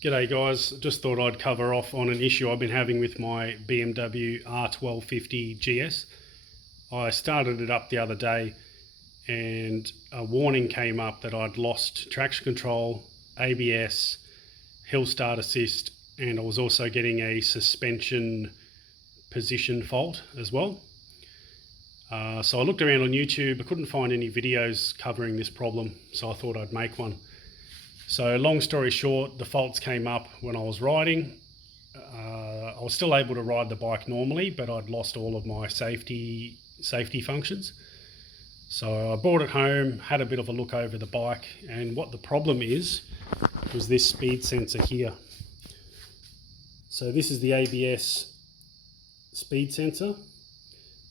G'day guys, just thought I'd cover off on an issue I've been having with my BMW R1250 GS. I started it up the other day and a warning came up that I'd lost traction control, ABS, hill start assist, and I was also getting a suspension position fault as well. So I looked around on YouTube, I couldn't find any videos covering this problem, so I thought I'd make one. So long story short, the faults came up when I was riding. I was still able to ride the bike normally, but I'd lost all of my safety functions. So I brought it home, had a bit of a look over the bike, and what the problem was this speed sensor here. So this is the ABS speed sensor.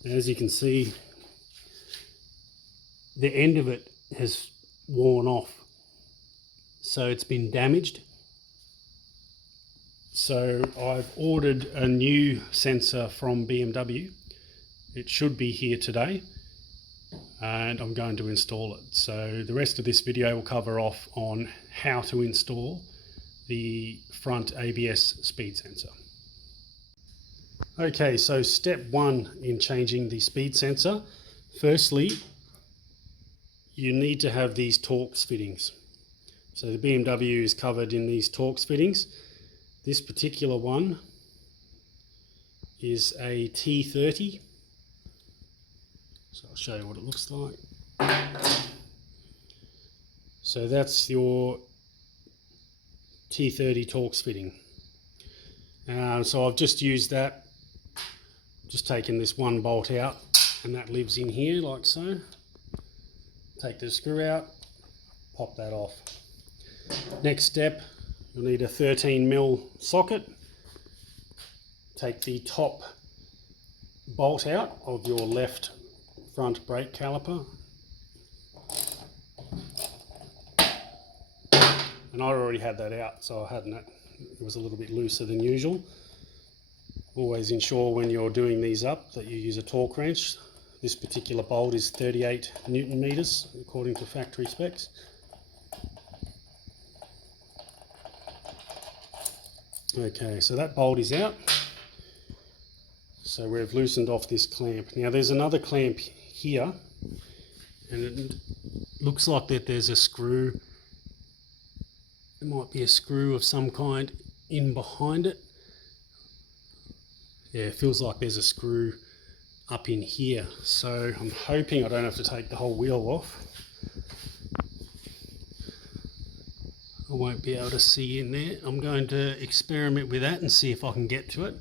And as you can see, the end of it has worn off. So it's been damaged. So I've ordered a new sensor from BMW. It should be here today and I'm going to install it. So the rest of this video will cover off on how to install the front ABS speed sensor. Okay, so step one in changing the speed sensor. Firstly, you need to have these Torx fittings. So the BMW is covered in these Torx fittings. This particular one is a T30. So I'll show you what it looks like. So that's your T30 Torx fitting. So I've just used that, just taken this one bolt out, and that lives in here like so. Take the screw out, pop that off. Next step, you'll need a 13mm socket. Take the top bolt out of your left front brake caliper. And I already had that out, so I hadn't. It was a little bit looser than usual. Always ensure when you're doing these up that you use a torque wrench. This particular bolt is 38 Newton meters according to factory specs. Okay, so that bolt is out. So we've loosened off this clamp. Now there's another clamp here, and it looks like that there's a screw. There might be a screw of some kind in behind it. Yeah, it feels like there's a screw up in here. So I'm hoping I don't have to take the whole wheel off. I won't be able to see in there. I'm going to experiment with that and see if I can get to it.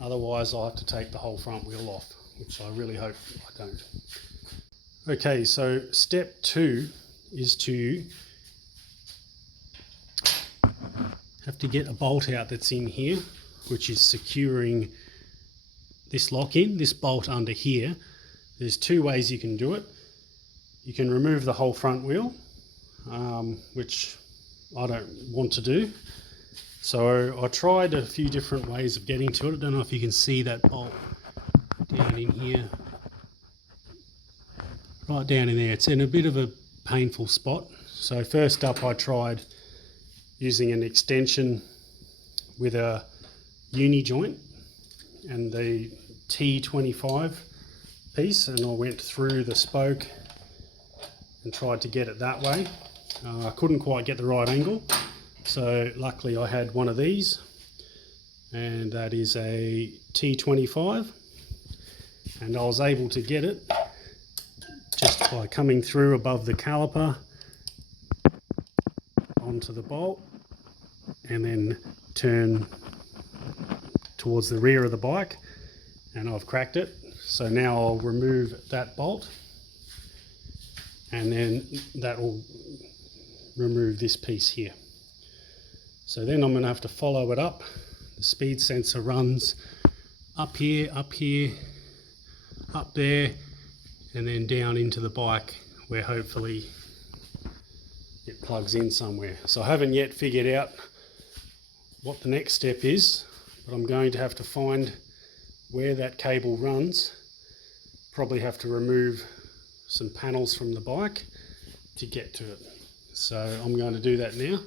Otherwise I'll have to take the whole front wheel off, which I really hope I don't. Okay, so step two is to have to get a bolt out that's in here, which is securing this lock in, this bolt under here. There's two ways you can do it. You can remove the whole front wheel, which I don't want to do. So I tried a few different ways of getting to it. I don't know if you can see that bolt down in here. Right down in there. It's in a bit of a painful spot. So first up I tried using an extension with a uni joint and the T25 piece, and I went through the spoke and tried to get it that way. I couldn't quite get the right angle, so luckily I had one of these, and that is a T25, and I was able to get it just by coming through above the caliper onto the bolt and then turn towards the rear of the bike, and I've cracked it. So now I'll remove that bolt, and then that will remove this piece here. So then I'm going to have to follow it up. The speed sensor runs up here, up there, and then down into the bike where hopefully it plugs in somewhere. So I haven't yet figured out what the next step is, but I'm going to have to find where that cable runs. Probably have to remove some panels from the bike to get to it. So I'm going to do that now,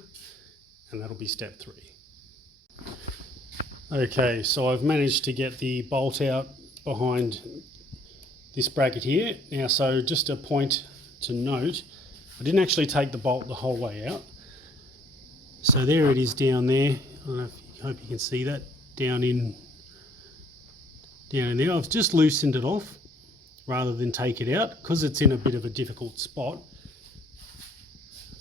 and that'll be step 3. Okay, so I've managed to get the bolt out behind this bracket here. Now, so just a point to note, I didn't actually take the bolt the whole way out. So there it is down there. I hope you can see that down in there. I've just loosened it off rather than take it out because it's in a bit of a difficult spot.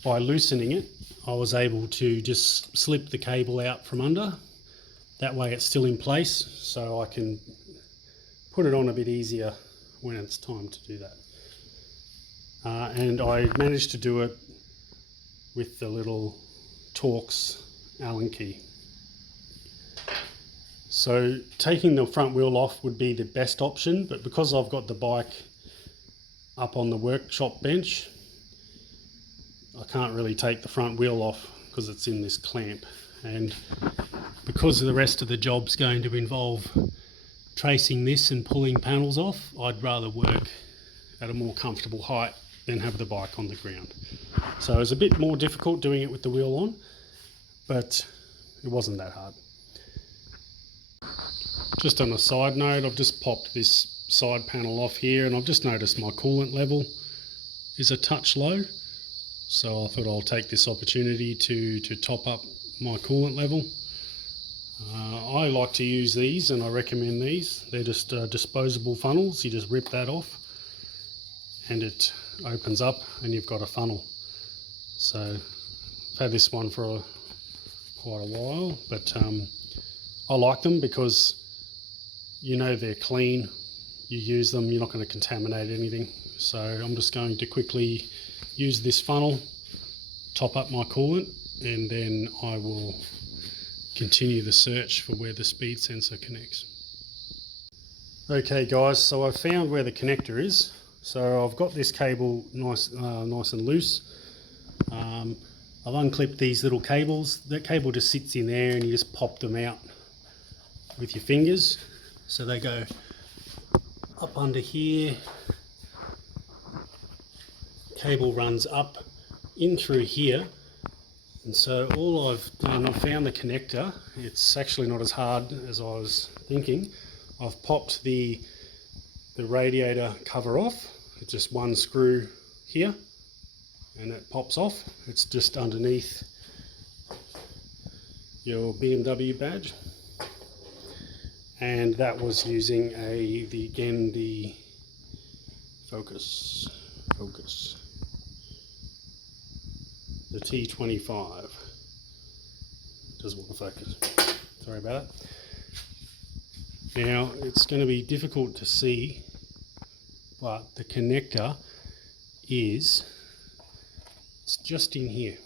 By loosening it, I was able to just slip the cable out from under. That way it's still in place, so I can put it on a bit easier when it's time to do that. And I managed to do it with the little Torx Allen key. So taking the front wheel off would be the best option, but because I've got the bike up on the workshop bench, I can't really take the front wheel off because it's in this clamp. And because the rest of the job's going to involve tracing this and pulling panels off, I'd rather work at a more comfortable height than have the bike on the ground. So it was a bit more difficult doing it with the wheel on, but it wasn't that hard. Just on a side note, I've just popped this side panel off here and I've just noticed my coolant level is a touch low. So I thought I'll take this opportunity to top up my coolant level. I like to use these and I recommend these. They're just disposable funnels. You just rip that off and it opens up and you've got a funnel. So I've had this one for quite a while, but I like them because you know they're clean. You use them, you're not going to contaminate anything. So I'm just going to quickly use this funnel, top up my coolant, and then I will continue the search for where the speed sensor connects. Okay guys, so I've found where the connector is. So I've got this cable nice and loose. I've unclipped these little cables. That cable just sits in there and you just pop them out with your fingers. So they go up under here. Cable runs up in through here. And so all I've done, I've found the connector. It's actually not as hard as I was thinking. I've popped the radiator cover off. It's just one screw here and it pops off. It's just underneath your BMW badge. And that was using the focus. The T25 doesn't want to focus. Sorry about that. Now it's going to be difficult to see, but the connector it's just in here.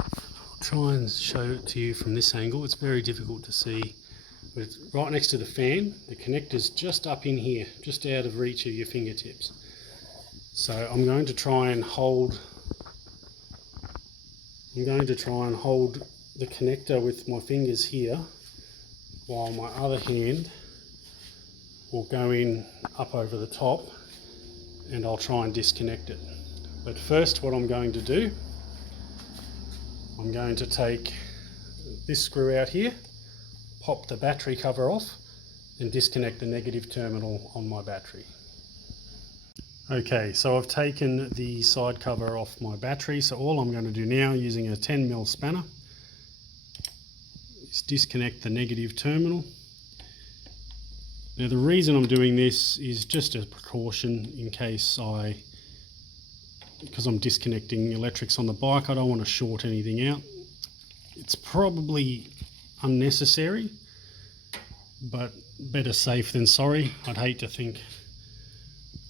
I'll try and show it to you from this angle. It's very difficult to see, but it's right next to the fan. The connector's just up in here, just out of reach of your fingertips. So I'm going to try and hold the connector with my fingers here, while my other hand will go in up over the top and I'll try and disconnect it. But first what I'm going to do, I'm going to take this screw out here, pop the battery cover off and disconnect the negative terminal on my battery. Okay, so I've taken the side cover off my battery, so all I'm going to do now using a 10mm spanner is disconnect the negative terminal. Now the reason I'm doing this is just a precaution in case because I'm disconnecting electrics on the bike, I don't want to short anything out. It's probably unnecessary, but better safe than sorry. I'd hate to think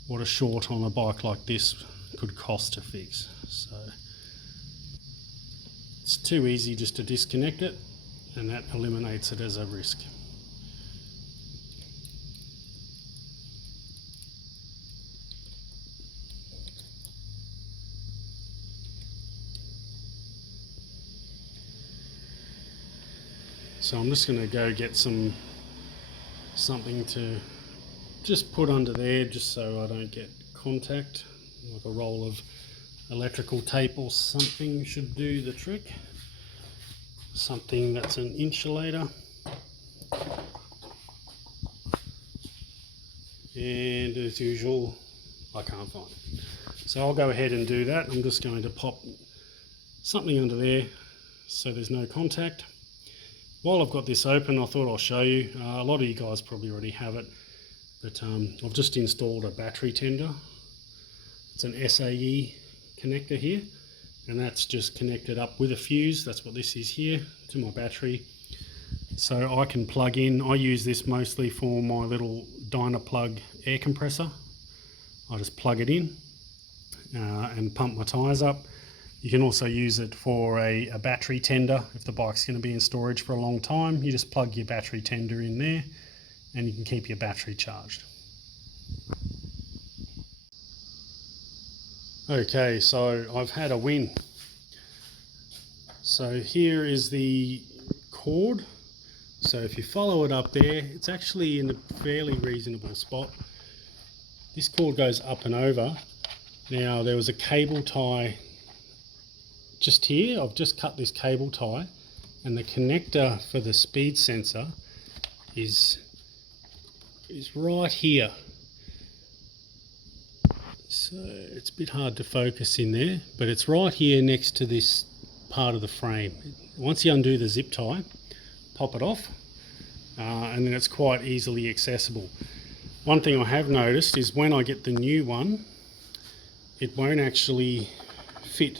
what a short on a bike like this could cost to fix. So it's too easy just to disconnect it, and that eliminates it as a risk. So I'm just going to go get something to just put under there just so I don't get contact. Like a roll of electrical tape or something should do the trick. something that's an insulator, and as usual I can't find it. So I'll go ahead and do that. I'm just going to pop something under there so there's no contact. While I've got this open, I thought I'll show you. A lot of you guys probably already have it, but I've just installed a battery tender. It's an SAE connector here, and that's just connected up with a fuse. That's what this is here, to my battery. So I can plug in. I use this mostly for my little Dynaplug air compressor. I just plug it in and pump my tyres up. You can also use it for a battery tender. If the bike's going to be in storage for a long time, you just plug your battery tender in there and you can keep your battery charged. Okay, so I've had a win. So here is the cord. So if you follow it up there, it's actually in a fairly reasonable spot. This cord goes up and over. Now there was a cable tie just here. I've just cut this cable tie, and the connector for the speed sensor is right here. So it's a bit hard to focus in there, but it's right here next to this part of the frame. Once you undo the zip tie, pop it off, and then it's quite easily accessible. One thing I have noticed is when I get the new one, it won't actually fit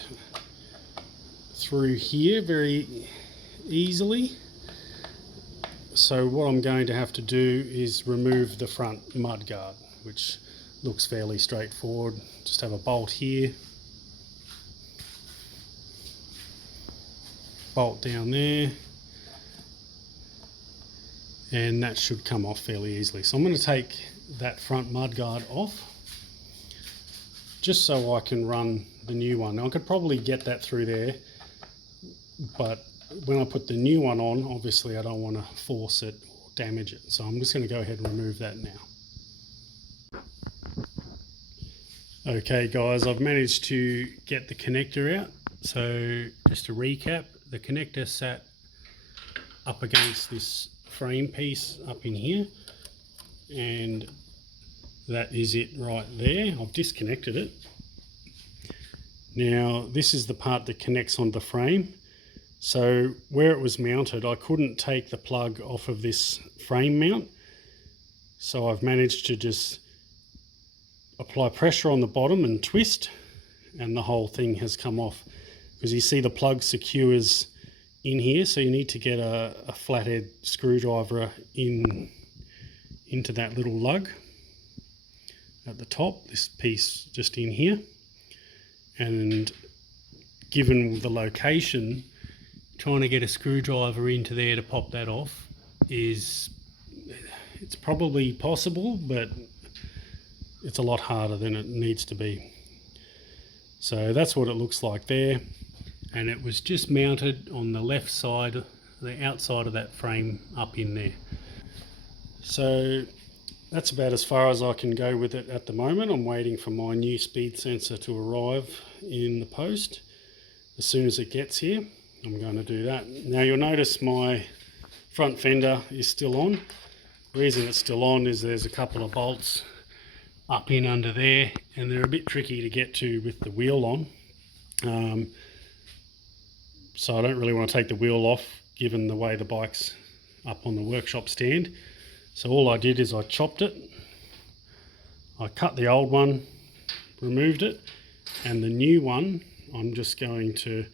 through here very easily. So what I'm going to have to do is remove the front mud guard, which looks fairly straightforward. Just have a bolt here, bolt down there, and that should come off fairly easily. So I'm going to take that front mud guard off just so I can run the new one. Now I could probably get that through there, but when I put the new one on, obviously I don't want to force it or damage it. So I'm just going to go ahead and remove that now. Okay guys, I've managed to get the connector out. So just to recap, the connector sat up against this frame piece up in here, and that is it right there. I've disconnected it. Now this is the part that connects onto the frame. So where it was mounted, I couldn't take the plug off of this frame mount. So I've managed to just apply pressure on the bottom and twist, and the whole thing has come off. Because you see the plug secures in here, so you need to get a flathead screwdriver into that little lug at the top, this piece just in here. And given the location, trying to get a screwdriver into there to pop that off it's probably possible, but it's a lot harder than it needs to be. So that's what it looks like there, and it was just mounted on the left side, the outside of that frame up in there. So that's about as far as I can go with it at the moment. I'm waiting for my new speed sensor to arrive in the post. As soon as it gets here, I'm going to do that. Now you'll notice my front fender is still on. The reason it's still on is there's a couple of bolts up in under there, and they're a bit tricky to get to with the wheel on. So I don't really want to take the wheel off given the way the bike's up on the workshop stand. So all I did is I chopped it, I cut the old one, removed it, and the new one I'm just going to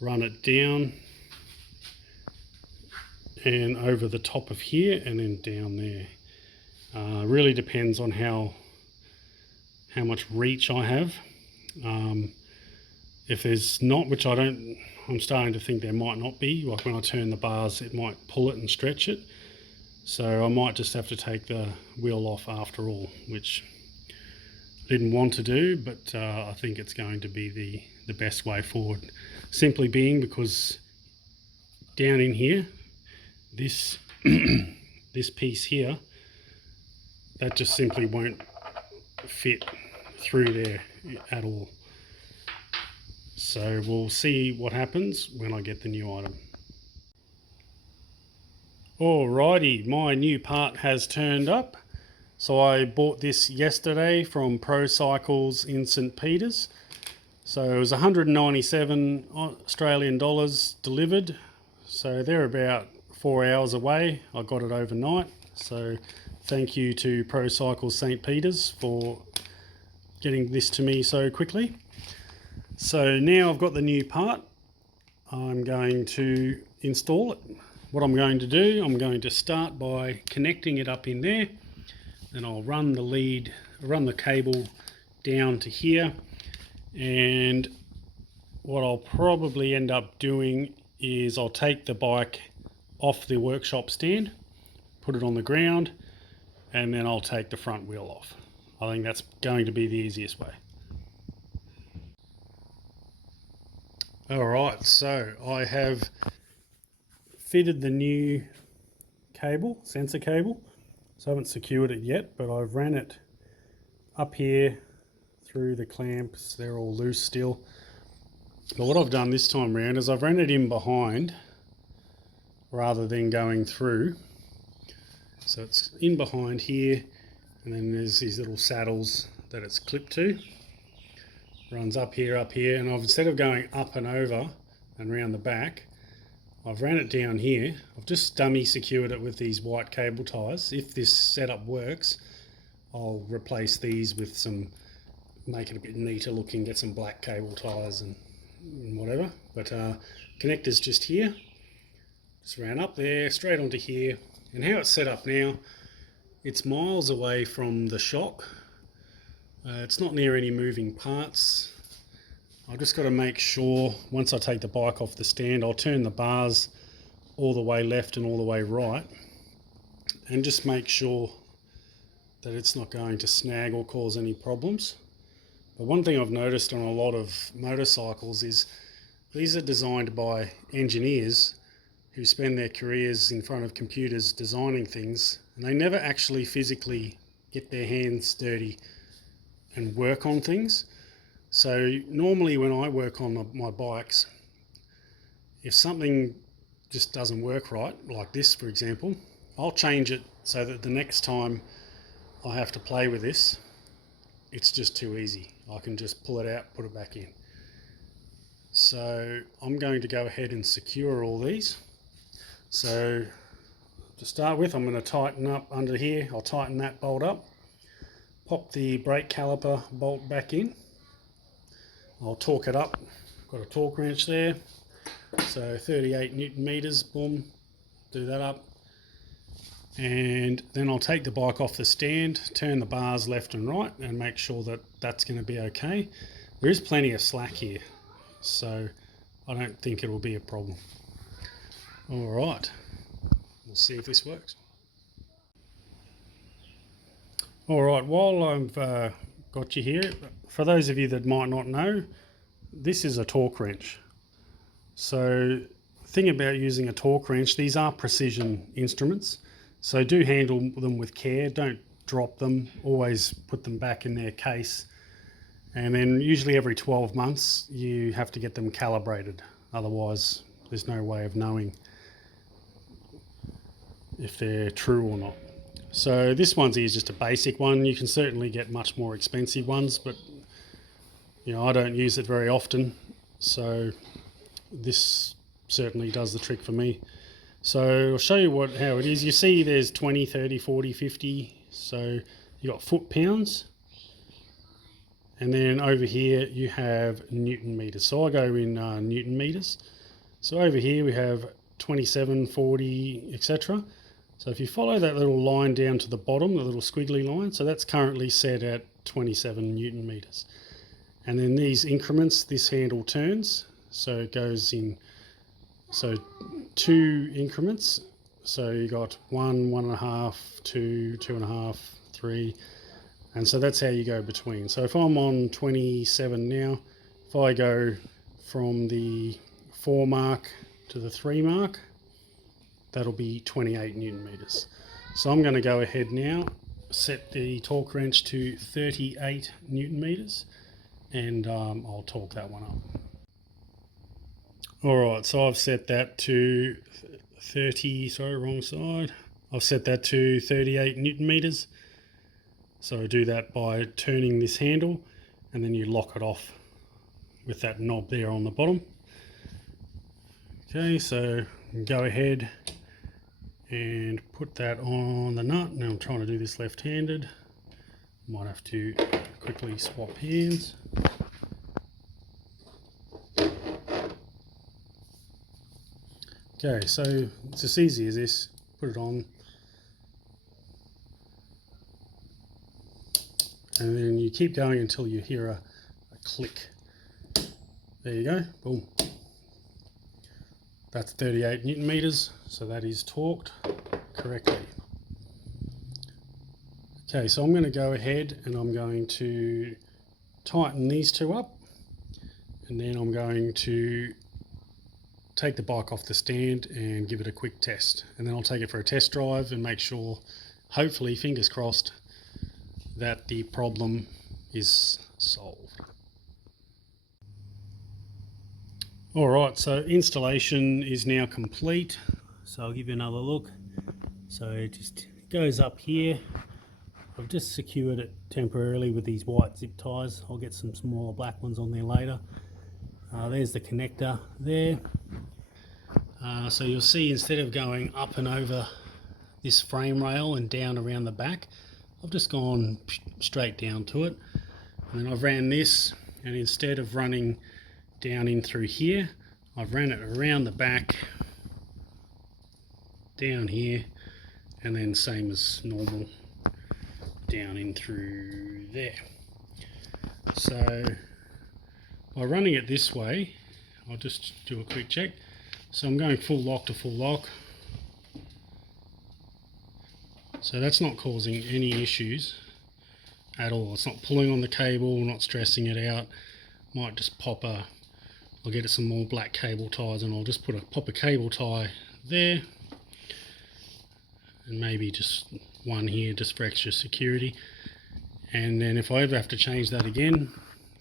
run it down and over the top of here and then down there. Really depends on how much reach I have. If there's not, which I'm starting to think there might not be, like when I turn the bars it might pull it and stretch it. So I might just have to take the wheel off after all, which I didn't want to do, but I think it's going to be the best way forward. Simply being because down in here, this this piece here, that just simply won't fit through there at all. So we'll see what happens when I get the new item. Alrighty, my new part has turned up. So I bought this yesterday from Pro Cycles in St. Peters. So it was 197 Australian dollars delivered. So they're about 4 hours away. I got it overnight. So thank you to Pro Cycles St. Peters for getting this to me so quickly. So now I've got the new part. I'm going to install it. What I'm going to do, I'm going to start by connecting it up in there. Then I'll run the cable down to here. And what I'll probably end up doing is I'll take the bike off the workshop stand, put it on the ground, and then I'll take the front wheel off. I think that's going to be the easiest way. Alright, so I have fitted the new cable, sensor cable. So I haven't secured it yet, but I've ran it up here through the clamps. They're all loose still. But what I've done this time around is I've ran it in behind rather than going through. So it's in behind here, and then there's these little saddles that it's clipped to. Runs up here, and instead of going up and over and round the back, I've ran it down here. I've just dummy secured it with these white cable ties. If this setup works, I'll replace these with some, make it a bit neater looking, get some black cable ties and whatever. But connector's just here. Just ran up there, straight onto here. And how it's set up now, it's miles away from the shock. It's not near any moving parts. I've just got to make sure, once I take the bike off the stand, I'll turn the bars all the way left and all the way right, and just make sure that it's not going to snag or cause any problems. But one thing I've noticed on a lot of motorcycles is these are designed by engineers who spend their careers in front of computers designing things, and they never actually physically get their hands dirty and work on things. So normally when I work on my bikes, if something just doesn't work right, like this for example, I'll change it so that the next time I have to play with this, it's just too easy. I can just pull it out, put it back in. So I'm going to go ahead and secure all these. So to start with, I'm going to tighten up under here. I'll tighten that bolt up, pop the brake caliper bolt back in. I'll torque it up. Got a torque wrench there, so 38 Newton meters, boom, do that up. And then I'll take the bike off the stand, turn the bars left and right, and make sure that that's going to be okay. There is plenty of slack here, so I don't think it will be a problem. All right, we'll see if this works. All right, while I've got you here, for those of you that might not know, this is a torque wrench. So the thing about using a torque wrench, these are precision instruments, so do handle them with care. Don't drop them, always put them back in their case, and then usually every 12 months you have to get them calibrated, otherwise there's no way of knowing if they're true or not. So this one's is just a basic one. You can certainly get much more expensive ones, but you know, I don't use it very often, so this certainly does the trick for me. So I'll show you how it is. You see there's 20, 30, 40, 50, so you got foot pounds, and then over here you have Newton meters. So I go in Newton meters. So over here we have 27, 40, etc. So if you follow that little line down to the bottom, the little squiggly line, so that's currently set at 27 Newton meters. And then these increments, this handle turns, so it goes in, so 2 increments. So you got 1, 1.5, 2, 2.5, 3, and so that's how you go between. So if I'm on 27 now, if I go from the 4 mark to the 3 mark, that'll be 28 Newton meters. So I'm going to go ahead now, set the torque wrench to 38 Newton meters, and I'll torque that one up. Alright, so I've set that to 30, sorry, wrong side. I've set that to 38 Newton meters. So I do that by turning this handle, and then you lock it off with that knob there on the bottom. Okay, so go ahead and put that on the nut. Now I'm trying to do this left-handed. Might have to quickly swap hands. Okay, so it's as easy as this. Put it on, and then you keep going until you hear a click. There you go, boom. That's 38 Newton meters, so that is torqued correctly. Okay, so I'm going to go ahead and I'm going to tighten these two up, and then I'm going to take the bike off the stand and give it a quick test, and then I'll take it for a test drive and make sure, hopefully, fingers crossed, that the problem is solved. Alright, so installation is now complete, so I'll give you another look. So it just goes up here. I've just secured it temporarily with these white zip ties. I'll get some smaller black ones on there later. There's the connector there. So you'll see, instead of going up and over this frame rail and down around the back, I've just gone straight down to it. And then I've ran this, and instead of running down in through here, I've ran it around the back, down here, and then same as normal, down in through there. So by running it this way, I'll just do a quick check. So I'm going full lock to full lock. So that's not causing any issues at all. It's not pulling on the cable, not stressing it out. Might just pop a, I'll get some more black cable ties, and I'll just pop a cable tie there, and maybe just one here just for extra security. And then if I ever have to change that again,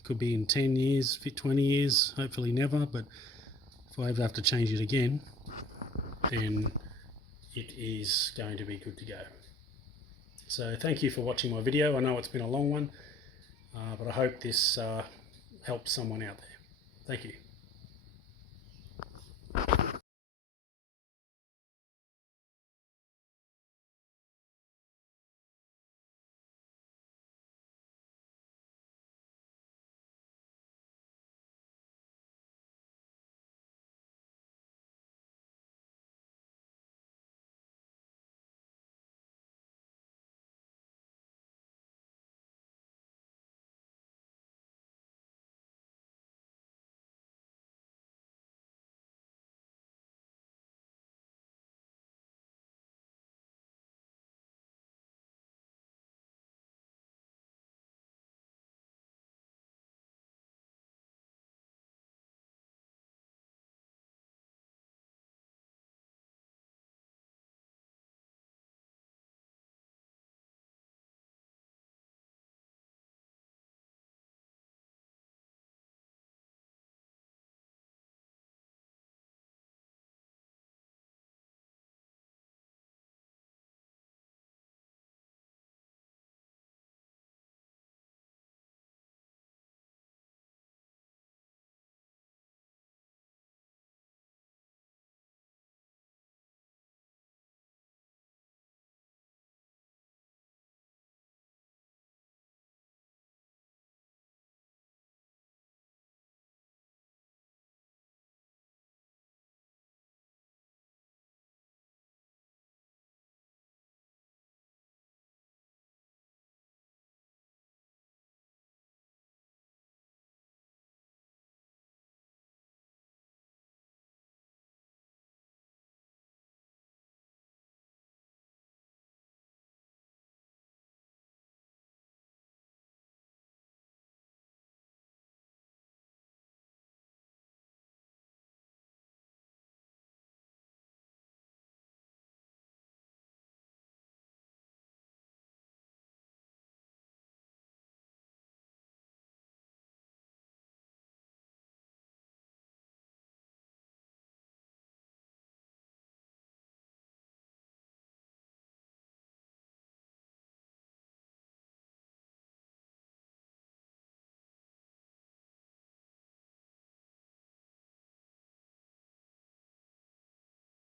could be in 10 years, 20 years, hopefully never, but if I ever have to change it again, then it is going to be good to go. So thank you for watching my video. I know it's been a long one, but I hope this helps someone out there. Thank you.